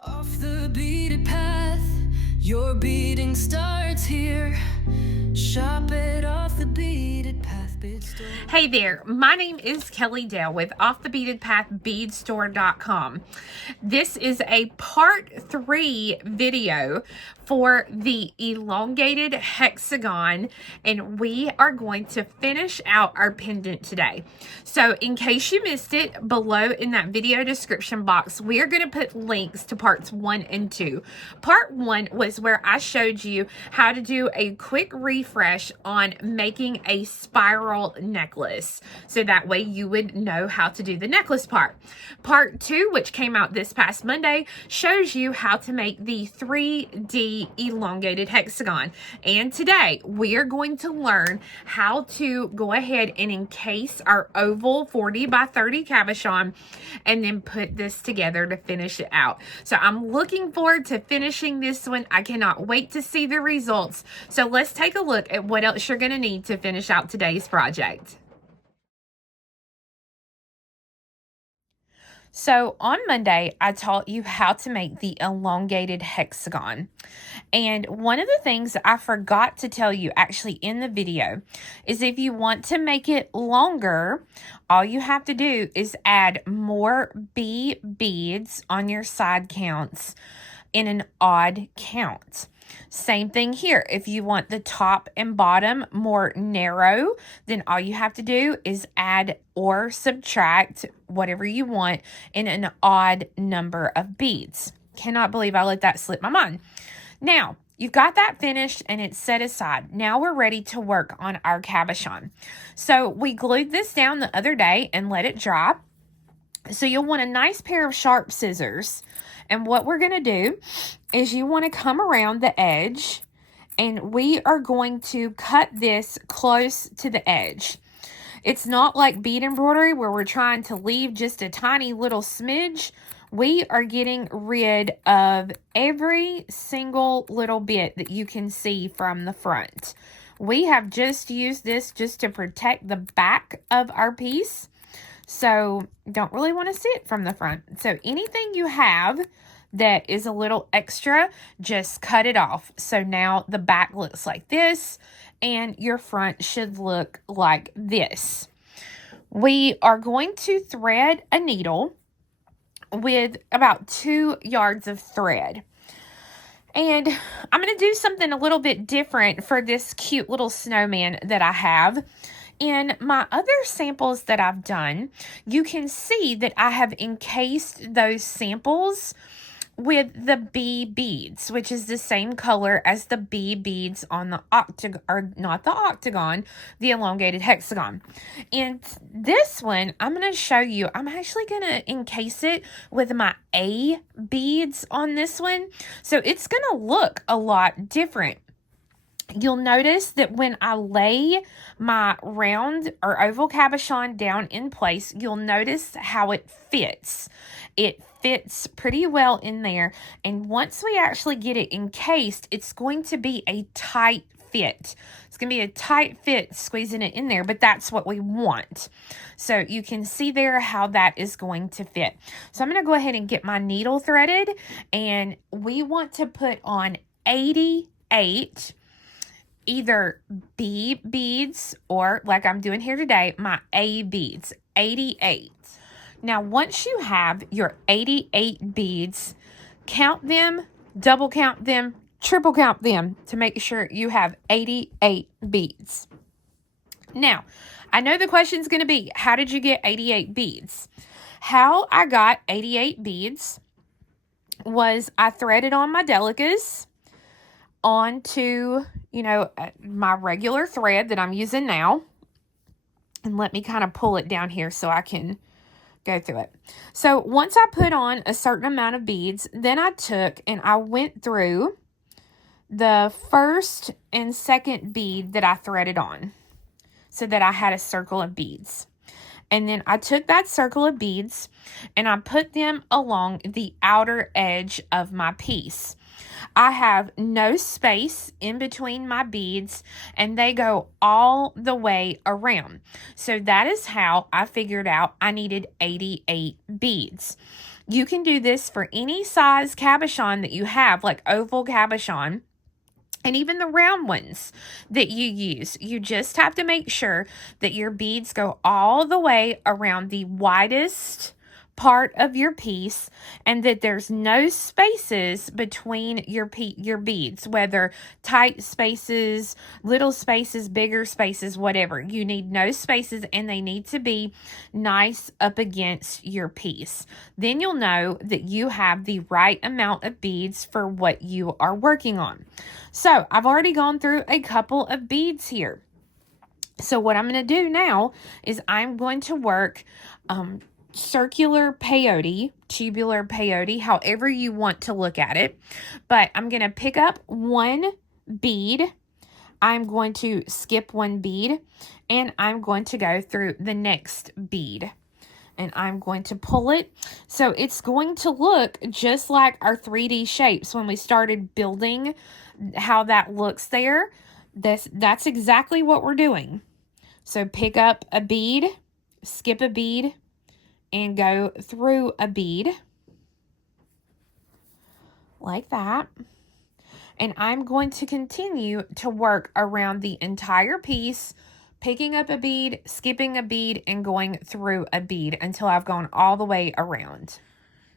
Off the beaded path, your beading starts here. Shop it off the beaded path bead store. Hey there, my name is Kelly Dale with Off the Beaded Path beadstore.com. This is a part 3 video for the elongated hexagon, and we are going to finish out our pendant today. So in case you missed it, below in that video description box, we are going to put links to parts 1 and 2. Part 1 was where I showed you how to do a quick refresh on making a spiral necklace, so that way you would know how to do the necklace part. Part 2, which came out this past Monday, shows you how to make the 3D elongated hexagon. And today we are going to learn how to go ahead and encase our oval 40 by 30 cabochon and then put this together to finish it out. So I'm looking forward to finishing this one. I cannot wait to see the results. So let's take a look at what else you're going to need to finish out today's project. So on Monday, I taught you how to make the elongated hexagon. And one of the things I forgot to tell you actually in the video is if you want to make it longer, all you have to do is add more B beads on your side counts in an odd count. Same thing here. If you want the top and bottom more narrow, then all you have to do is add or subtract whatever you want in an odd number of beads. Cannot believe I let that slip my mind. Now, you've got that finished and it's set aside. Now we're ready to work on our cabochon. So we glued this down the other day and let it dry. So you'll want a nice pair of sharp scissors. And what we're going to do is you want to come around the edge and we are going to cut this close to the edge. It's not like bead embroidery where we're trying to leave just a tiny little smidge. We are getting rid of every single little bit that you can see from the front. We have just used this just to protect the back of our piece. So don't really want to see it from the front. So anything you have that is a little extra, just cut it off. So now the back looks like this and your front should look like this. We are going to thread a needle with about 2 yards of thread. And I'm going to do something a little bit different for this cute little snowman that I have. In my other samples that I've done, you can see that I have encased those samples with the B beads, which is the same color as the B beads on the octagon, or not the octagon, the elongated hexagon. And this one, I'm going to show you, I'm actually going to encase it with my A beads on this one. So it's going to look a lot different. You'll notice that when I lay my round or oval cabochon down in place, you'll notice how it fits. It fits pretty well in there. And once we actually get it encased, it's going to be a tight fit. It's going to be a tight fit squeezing it in there, but that's what we want. So you can see there how that is going to fit. So I'm going to go ahead and get my needle threaded, and we want to put on 88 either B beads or, like I'm doing here today, my A beads, 88. Now, once you have your 88 beads, count them, double count them, triple count them to make sure you have 88 beads. Now, I know the question's going to be, how did you get 88 beads? How I got 88 beads was I threaded on my delicas onto, my regular thread that I'm using now. And let me kind of pull it down here so I can go through it. So once I put on a certain amount of beads, then I took and I went through the first and second bead that I threaded on so that I had a circle of beads. And then I took that circle of beads and I put them along the outer edge of my piece. I have no space in between my beads and they go all the way around. So that is how I figured out I needed 88 beads. You can do this for any size cabochon that you have, like oval cabochon, and even the round ones that you use. You just have to make sure that your beads go all the way around the widest part of your piece, and that there's no spaces between your beads, whether tight spaces, little spaces, bigger spaces, whatever. You need no spaces, and they need to be nice up against your piece. Then you'll know that you have the right amount of beads for what you are working on. So I've already gone through a couple of beads here. So what I'm going to do now is I'm going to work circular peyote, tubular peyote, however you want to look at it. But I'm going to pick up one bead. I'm going to skip one bead, and I'm going to go through the next bead. And I'm going to pull it. So it's going to look just like our 3D shapes when we started building, how that looks there. That's exactly what we're doing. So pick up a bead, skip a bead, and go through a bead like that. And I'm going to continue to work around the entire piece, picking up a bead, skipping a bead, and going through a bead until I've gone all the way around.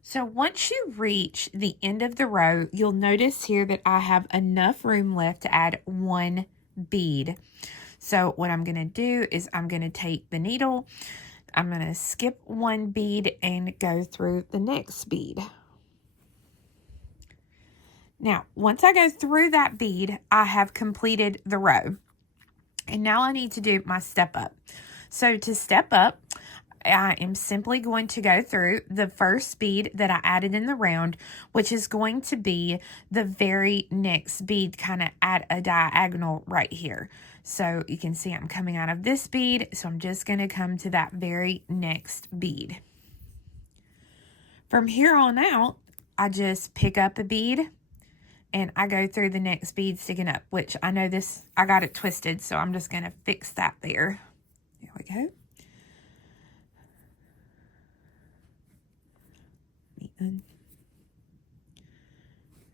So once you reach the end of the row, you'll notice here that I have enough room left to add one bead. So what I'm going to do is I'm going to take the needle, I'm going to skip one bead and go through the next bead. Now, once I go through that bead, I have completed the row. And now I need to do my step up. So to step up, I am simply going to go through the first bead that I added in the round, which is going to be the very next bead, kind of at a diagonal right here. So you can see I'm coming out of this bead, so I'm just going to come to that very next bead. From here on out, I just pick up a bead and I go through the next bead sticking up, which I know this, I got it twisted, so I'm just going to fix that there. There we go.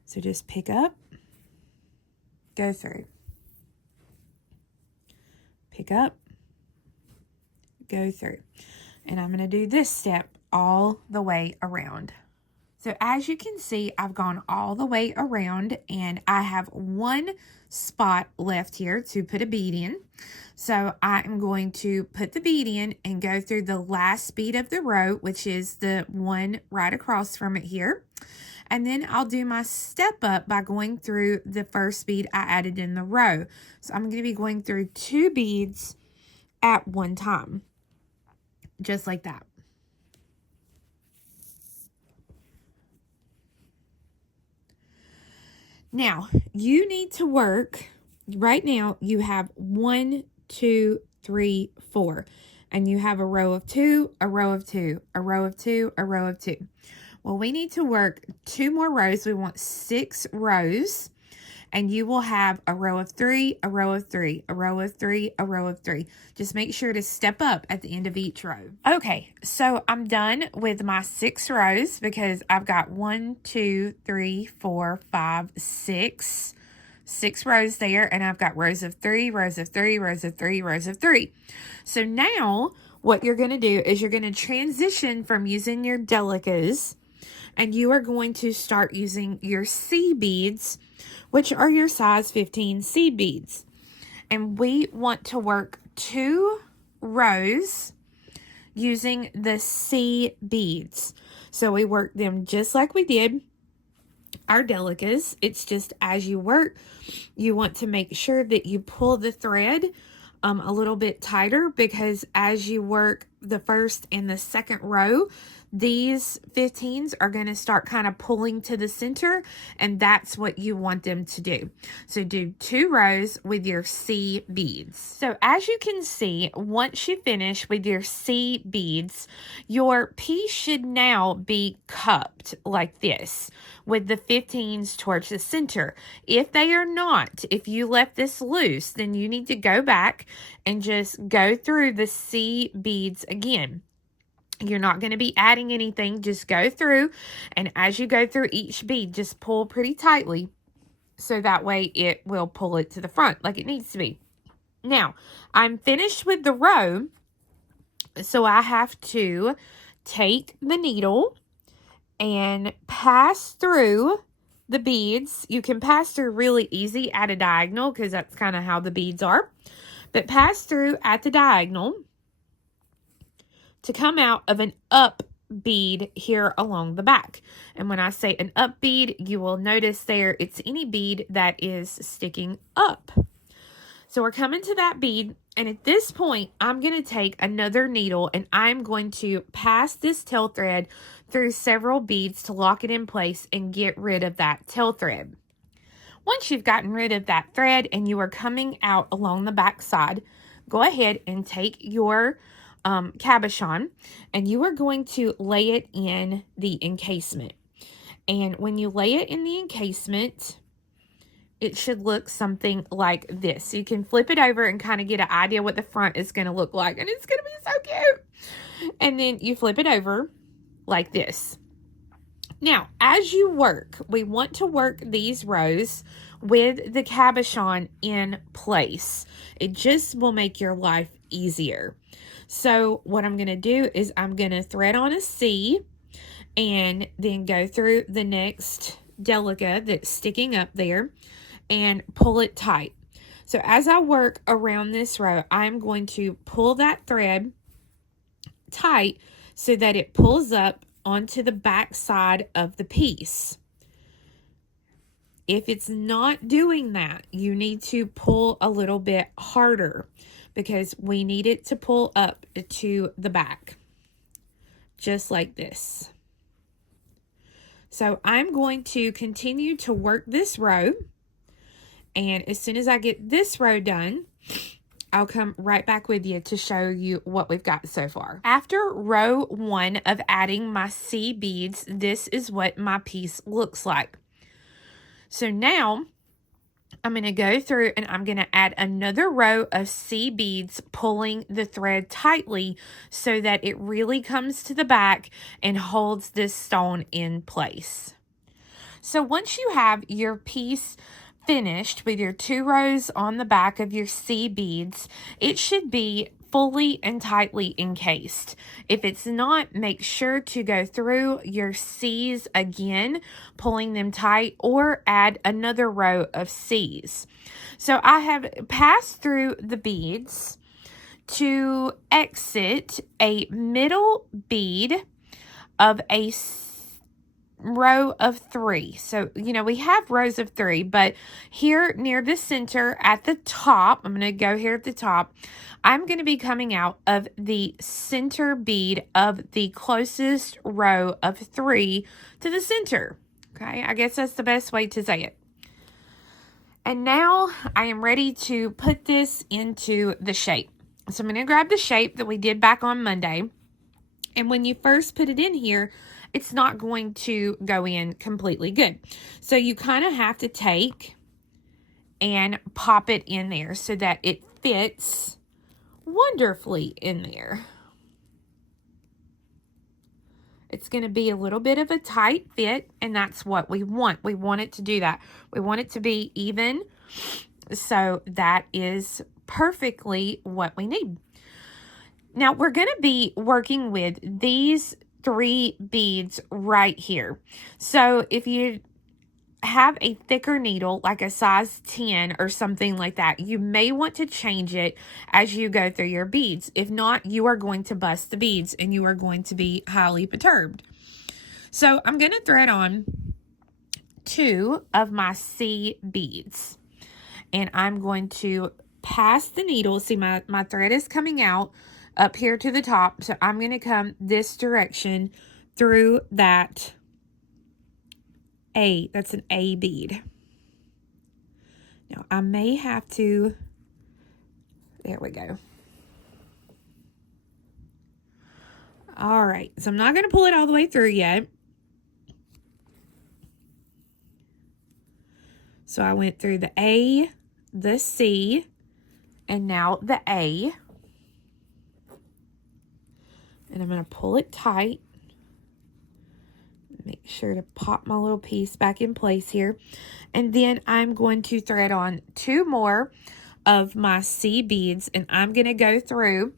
So just pick up, go through, pick up, go through. And I'm going to do this step all the way around. So as you can see, I've gone all the way around and I have one spot left here to put a bead in. So I am going to put the bead in and go through the last bead of the row, which is the one right across from it here. And then I'll do my step up by going through the first bead I added in the row. So I'm going to be going through 2 beads at one time, just like that. Now, you need to work, right now you have 1, 2, 3, 4. And you have a row of 2, a row of 2, a row of 2, a row of 2. Well, we need to work 2 more rows. We want 6 rows. And you will have a row of 3, a row of 3, a row of 3, a row of 3. Just make sure to step up at the end of each row. Okay, so I'm done with my 6 rows because I've got 1, 2, 3, 4, 5, 6. 6 rows there, and I've got rows of 3, rows of 3, rows of 3, rows of 3. So now what you're going to do is you're going to transition from using your delicas, and you are going to start using your seed beads, which are your size 15 seed beads. And we want to work 2 rows using the seed beads. So we work them just like we did our delicas. It's just as you work, you want to make sure that you pull the thread a little bit tighter, because as you work the first and the second row, these 15s are going to start kind of pulling to the center, and that's what you want them to do. So do 2 rows with your C beads. So as you can see, once you finish with your C beads, your piece should now be cupped like this with the 15s towards the center. If they are not, if you left this loose, then you need to go back and just go through the C beads again. You're not going to be adding anything. Just go through, and as you go through each bead, just pull pretty tightly so that way it will pull it to the front like it needs to be. Now, I'm finished with the row, so I have to take the needle and pass through the beads. You can pass through really easy at a diagonal because that's kind of how the beads are. But pass through at the diagonal to come out of an up bead here along the back. And when I say an up bead, you will notice there it's any bead that is sticking up. So we're coming to that bead, and at this point, I'm going to take another needle and I'm going to pass this tail thread through several beads to lock it in place and get rid of that tail thread. Once you've gotten rid of that thread and you are coming out along the back side, go ahead and take your cabochon and you are going to lay it in the encasement. And when you lay it in the encasement, it should look something like this. You can flip it over and kind of get an idea what the front is going to look like. And it's going to be so cute. And then you flip it over like this. Now, as you work, we want to work these rows with the cabochon in place. It just will make your life easier. So what I'm going to do is I'm going to thread on a C and then go through the next delica that's sticking up there and pull it tight. So as I work around this row, I'm going to pull that thread tight so that it pulls up onto the back side of the piece. If it's not doing that, you need to pull a little bit harder because we need it to pull up to the back, just like this. So I'm going to continue to work this row. And as soon as I get this row done, I'll come right back with you to show you what we've got so far. After row 1 of adding my C beads, this is what my piece looks like. So now I'm going to go through and I'm going to add another row of C beads, pulling the thread tightly so that it really comes to the back and holds this stone in place. So once you have your piece finished with your 2 rows on the back of your C beads, it should be fully and tightly encased. If it's not, make sure to go through your C's again, pulling them tight, or add another row of C's. So I have passed through the beads to exit a middle bead of a row of 3. So, we have rows of 3, but here near the center at the top, I'm going to go here at the top, I'm going to be coming out of the center bead of the closest row of 3 to the center. Okay, I guess that's the best way to say it. And now I am ready to put this into the shape. So I'm going to grab the shape that we did back on Monday. And when you first put it in here, it's not going to go in completely good. So you kind of have to take and pop it in there so that it fits wonderfully in there. It's going to be a little bit of a tight fit, and that's what we want. We want it to do that. We want it to be even. So that is perfectly what we need. Now we're going to be working with these 3 beads right here. So if you have a thicker needle, like a size 10 or something like that, you may want to change it as you go through your beads. If not, you are going to bust the beads and you are going to be highly perturbed. So I'm going to thread on 2 of my C beads, and I'm going to pass the needle. See, my thread is coming out up here to the top, so I'm going to come this direction through that A. That's an A bead. Now I may have to, there we go. All right, so I'm not going to pull it all the way through yet. So I went through the A, the C, and now the A. And I'm going to pull it tight. Make sure to pop my little piece back in place here. And then I'm going to thread on 2 more of my C beads, and I'm going to go through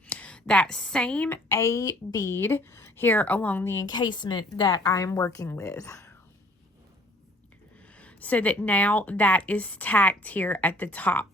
that same A bead here along the encasement that I'm working with, so that now that is tacked here at the top.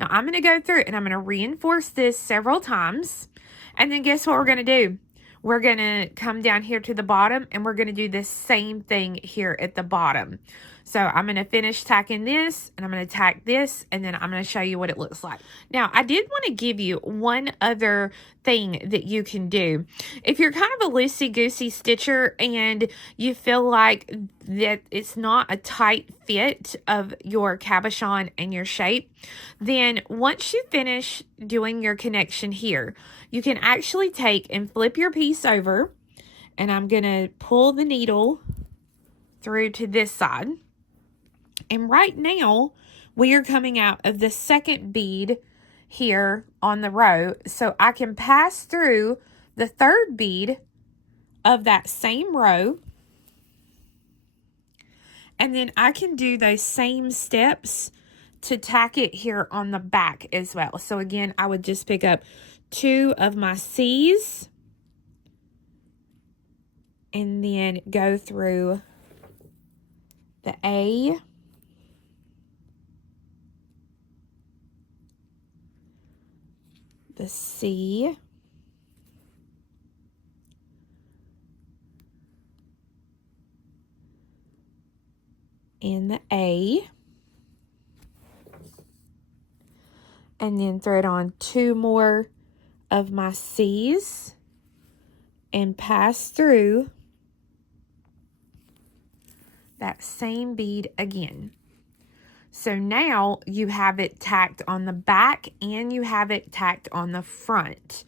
Now I'm going to go through and I'm going to reinforce this several times, and then guess what we're going to do? We're going to come down here to the bottom, and we're going to do the same thing here at the bottom. So I'm going to finish tacking this, and I'm going to tack this, and then I'm going to show you what it looks like. Now, I did want to give you one other thing that you can do. If you're kind of a loosey-goosey stitcher and you feel like that it's not a tight fit of your cabochon and your shape, then once you finish doing your connection here, you can actually take and flip your piece over, and I'm going to pull the needle through to this side. And right now, we are coming out of the second bead here on the row. So I can pass through the third bead of that same row. And then I can do those same steps to tack it here on the back as well. So again, I would just pick up 2 of my C's and then go through the A, the C, and the A, and then thread on 2 more of my C's and pass through that same bead again. So now you have it tacked on the back and you have it tacked on the front.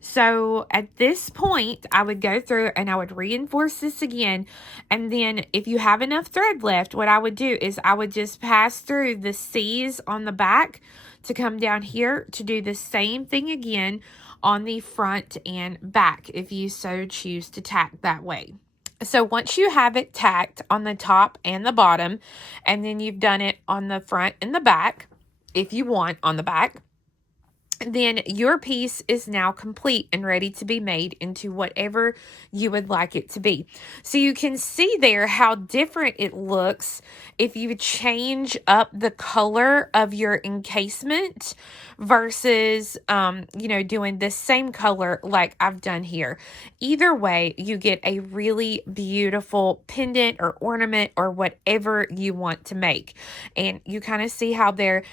So at this point, I would go through and I would reinforce this again. And then if you have enough thread left, what I would do is I would just pass through the C's on the back to come down here to do the same thing again on the front and back, if you so choose to tack that way. So once you have it tacked on the top and the bottom, and then you've done it on the front and the back, if you want on the back, then your piece is now complete and ready to be made into whatever you would like it to be. So you can see there how different it looks if you change up the color of your encasement versus, doing the same color like I've done here. Either way, you get a really beautiful pendant or ornament or whatever you want to make. And you kind of see how they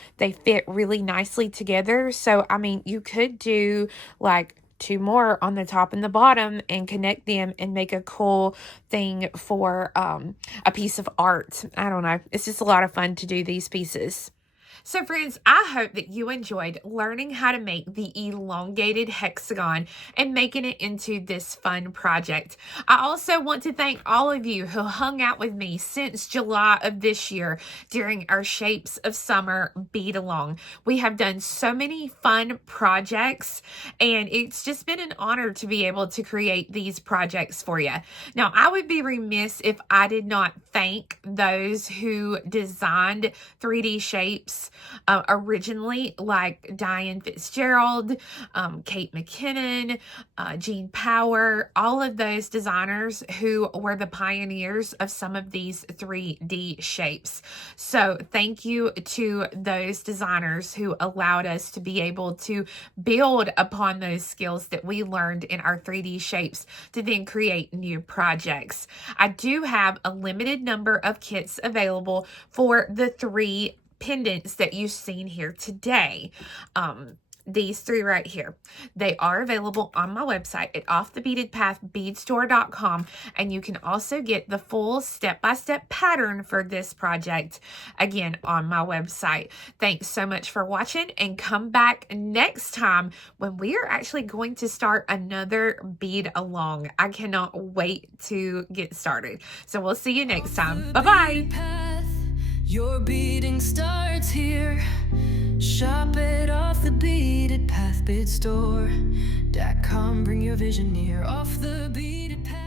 fit really nicely together. So I mean, you could do like 2 more on the top and the bottom and connect them and make a cool thing for a piece of art. I don't know. It's just a lot of fun to do these pieces. So friends, I hope that you enjoyed learning how to make the elongated hexagon and making it into this fun project. I also want to thank all of you who hung out with me since July of this year during our Shapes of Summer bead along. We have done so many fun projects, and it's just been an honor to be able to create these projects for you. Now, I would be remiss if I did not thank those who designed 3D shapes originally, like Diane Fitzgerald, Kate McKinnon, Jean Power, all of those designers who were the pioneers of some of these 3D shapes. So thank you to those designers who allowed us to be able to build upon those skills that we learned in our 3D shapes to then create new projects. I do have a limited number of kits available for the 3 pendants that you've seen here today. These 3 right here. They are available on my website at offthebeadedpathbeadstore.com, and you can also get the full step-by-step pattern for this project again on my website. Thanks so much for watching, and come back next time when we are actually going to start another bead along. I cannot wait to get started. So we'll see you next time. Bye-bye. Your beading starts here. Shop it off the beaded path. Bid store.com, bring your vision near. Off the beaded path.